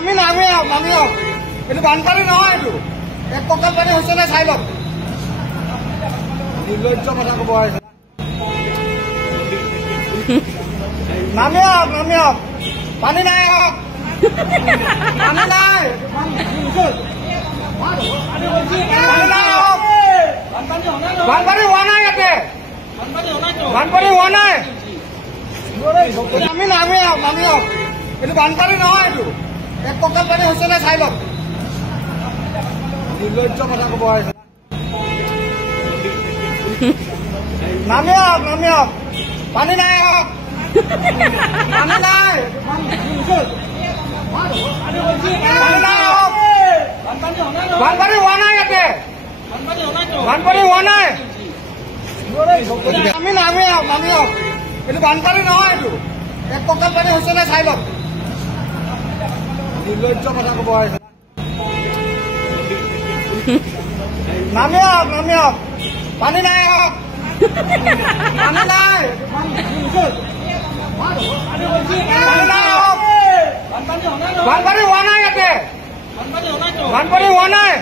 আমি নামি আহক এইটো বানপানী নহয়, এইটো এক কঁকাল পানী হৈছে নে চাই লওক। নিৰ্লজ্জ কথা কব আহিছে। নামি আহক পানী নাই, আহক পানী নাই, বানপানী হোৱা নাই, ইয়াতে বানপানী হোৱা নাই। আমি নামি আহক এইটো বানপানী নহয়, এইটো এক কঁকাল পানী হৈছে নে চাই লওক। নিৰ্লজ্জ কথা কব আহিছে। নামি আহক পানী নাই, আহক পানী নাই, বানপানী হোৱা নাই, ইয়াতে বানপানী হোৱা নাই। আমি নামি আহক এইটো বানপানী নহয়, এইটো এক কঁকাল পানী হৈছে নে চাই লওক। নিৰ্লজ্জ কথা কব আহিছে। নামি আহক পানী নাই, আহক পানী নাই, বানপানী হোৱা নাই, ইয়াতে বানপানী হোৱা নাই।